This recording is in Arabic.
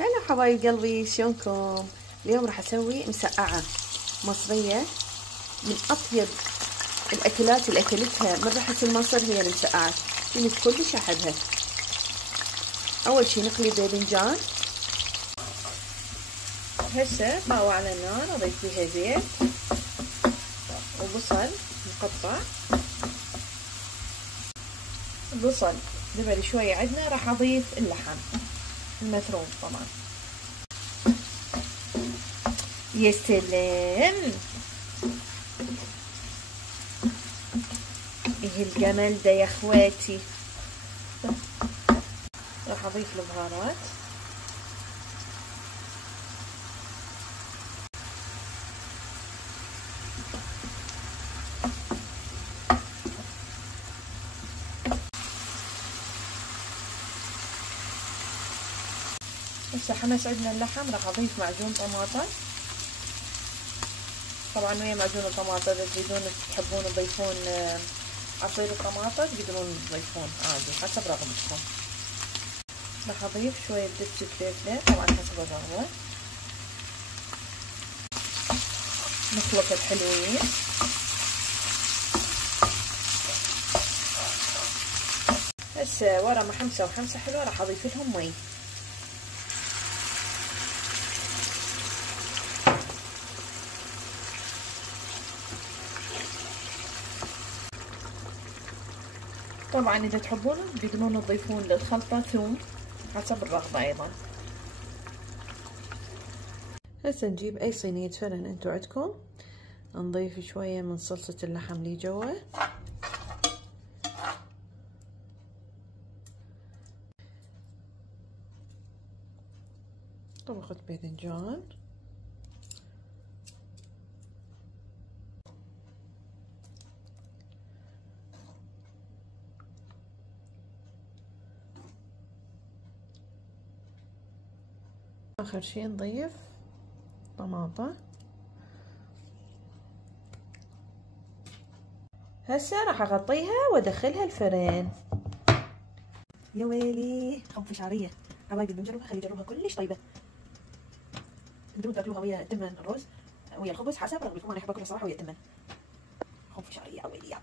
هلا حبايب قلبي، شلونكم؟ اليوم راح اسوي مسقعة مصرية من اطيب الاكلات اللي اكلتها من ريحة المصر، هي المسقعة. في ناس كلش احبها. اول شي نقلي باذنجان. هسه طاوة على النار اضيف فيها زيت وبصل مقطع. البصل دبل شوية عندنا، راح اضيف اللحم المفروم طبعا. يا سلام، ايه الجمال ده يا اخواتي. راح اضيف البهارات. هسه حمس عندنا اللحم، راح اضيف معجون طماطم. طبعا ويا معجون الطماطم اذا تريدون تحبون تضيفون عصير الطماطم تقدرون تضيفون عادي حسب رغبتكم. راح اضيف شوية دبس فلفلة طبعا حسب الرغبة. نخلط الحلوين. هسه ورا ما حمسة وحمسة حلوة راح اضيف لهم مي. طبعا اذا تحبون تقدرون تضيفون للخلطة ثوم حسب الرغبة ايضا. هسه نجيب اي صينية فرن انتو عندكم، نضيف شوية من صلصة اللحم اللي جوا. طبقة باذنجان. آخر شي نضيف طماطة. هسه راح اغطيها وادخلها الفرن. يا ويلي خنفة شعرية حبايبي، بنجربها، خلي جربها كلش طيبة. تقدرون تاكلوها ويا تمن الرز ويا الخبز حسب رغبتكم. انا احب اكلها صراحة ويا التمن. خنفة شعرية يا ويلي.